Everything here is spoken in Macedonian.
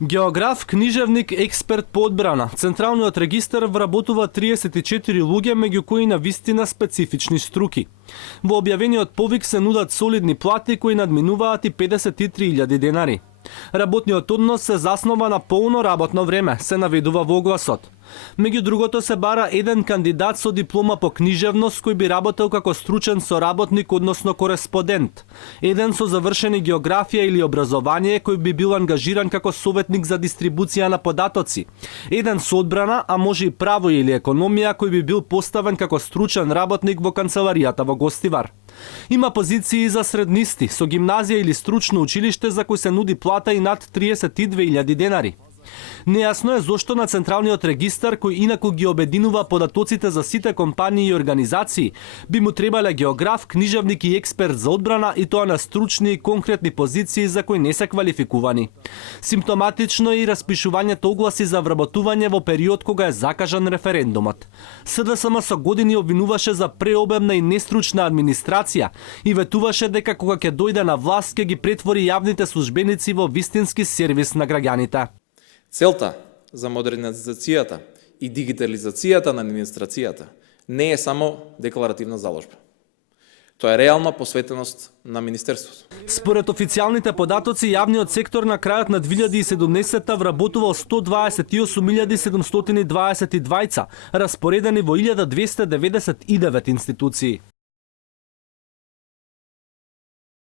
Географ, книжевник, експерт по одбрана. Централниот регистар вработува 34 луѓе, меѓу кои на вистина специфични струки. Во објавениот повик се нудат солидни плати кои надминуваат и 53.000 денари. Работниот однос се заснова на полно работно време, се наведува во огласот. Меѓу другото се бара еден кандидат со диплома по книжевност кој би работел како стручен соработник, односно кореспондент. Еден со завршени географија или образование кој би бил ангажиран како советник за дистрибуција на податоци. Еден со одбрана, а може и право или економија кој би бил поставен како стручен работник во канцеларијата во Гостивар. Има позиции за среднисти со гимназија или стручно училиште за кој се нуди плата и над 32.000 денари. Нејасно е зошто на Централниот регистар, кој инаку ги обединува податоците за сите компании и организации, би му требале географ, книжевник и експерт за одбрана, и тоа на стручни и конкретни позиции за кои не се квалификувани. Симптоматично е и распишувањето огласи за вработување во период кога е закажан референдумот. СДСМ со години обвинуваше за преобемна и нестручна администрација и ветуваше дека кога ќе дојде на власт ќе ги претвори јавните службеници во вистински сервис на граѓаните. Целта за модернизацијата и дигитализацијата на администрацијата не е само декларативна заложба. Тоа е реална посветеност на Министерството. Според официјалните податоци, јавниот сектор на крајот на 2017 вработувал 128.722, распоредени во 1299 институции.